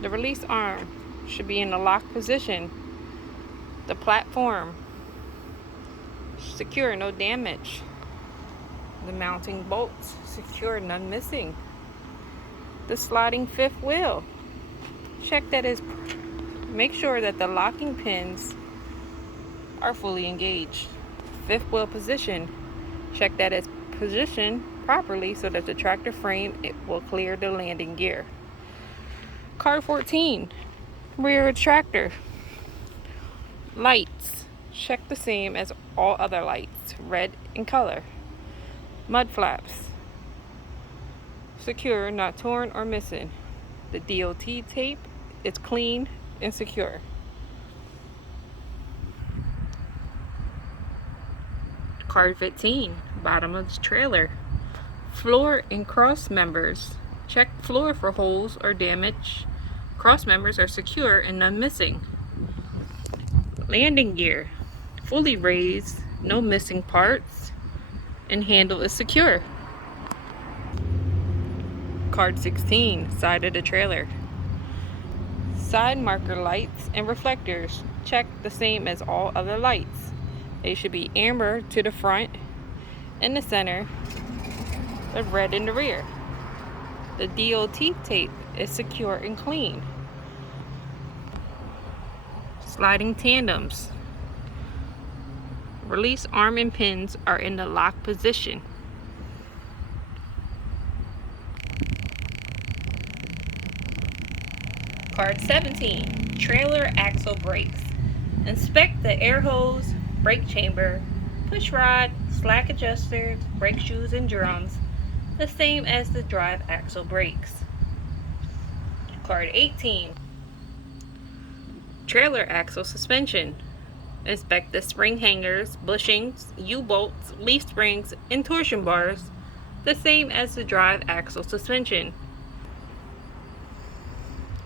The release arm should be in the lock position. The platform secure, no damage. The mounting bolts secure, none missing. The sliding fifth wheel, make sure that the locking pins are fully engaged. Fifth wheel position, check that it's positioned properly so that the tractor frame will clear the landing gear. Card 14, rear tractor. Lights, check the same as all other lights, red in color. Mud flaps, secure, not torn or missing. The DOT tape is clean and secure. Card 15, bottom of the trailer. Floor and cross members, check floor for holes or damage. Cross members are secure and none missing. Landing gear, fully raised, no missing parts, and handle is secure. Card 16, side of the trailer. Side marker lights and reflectors, check the same as all other lights. They should be amber to the front and the center, but red in the rear. The DOT tape is secure and clean. Sliding tandems. Release arm and pins are in the lock position. Card 17, trailer axle brakes. Inspect the air hose, brake chamber, push rod, slack adjusters, brake shoes and drums, the same as the drive axle brakes. Card 18, trailer axle suspension. Inspect the spring hangers, bushings, U-bolts, leaf springs, and torsion bars, the same as the drive axle suspension.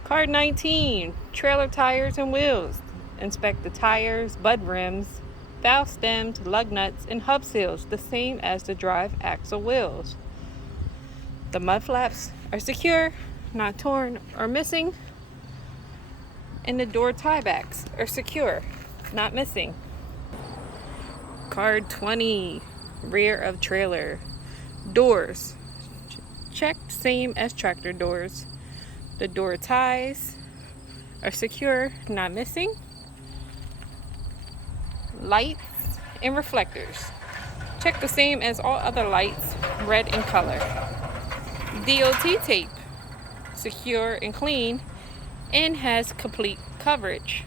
Card 19, trailer tires and wheels. Inspect the tires, bud rims, valve stems, lug nuts, and hub seals, the same as the drive axle wheels. The mud flaps are secure, not torn or missing, and the door tiebacks are secure, not missing. Card 20, rear of trailer. Doors, check same as tractor doors. The door ties are secure, not missing. Lights and reflectors, check the same as all other lights, red in color. DOT tape, secure and clean, and has complete coverage.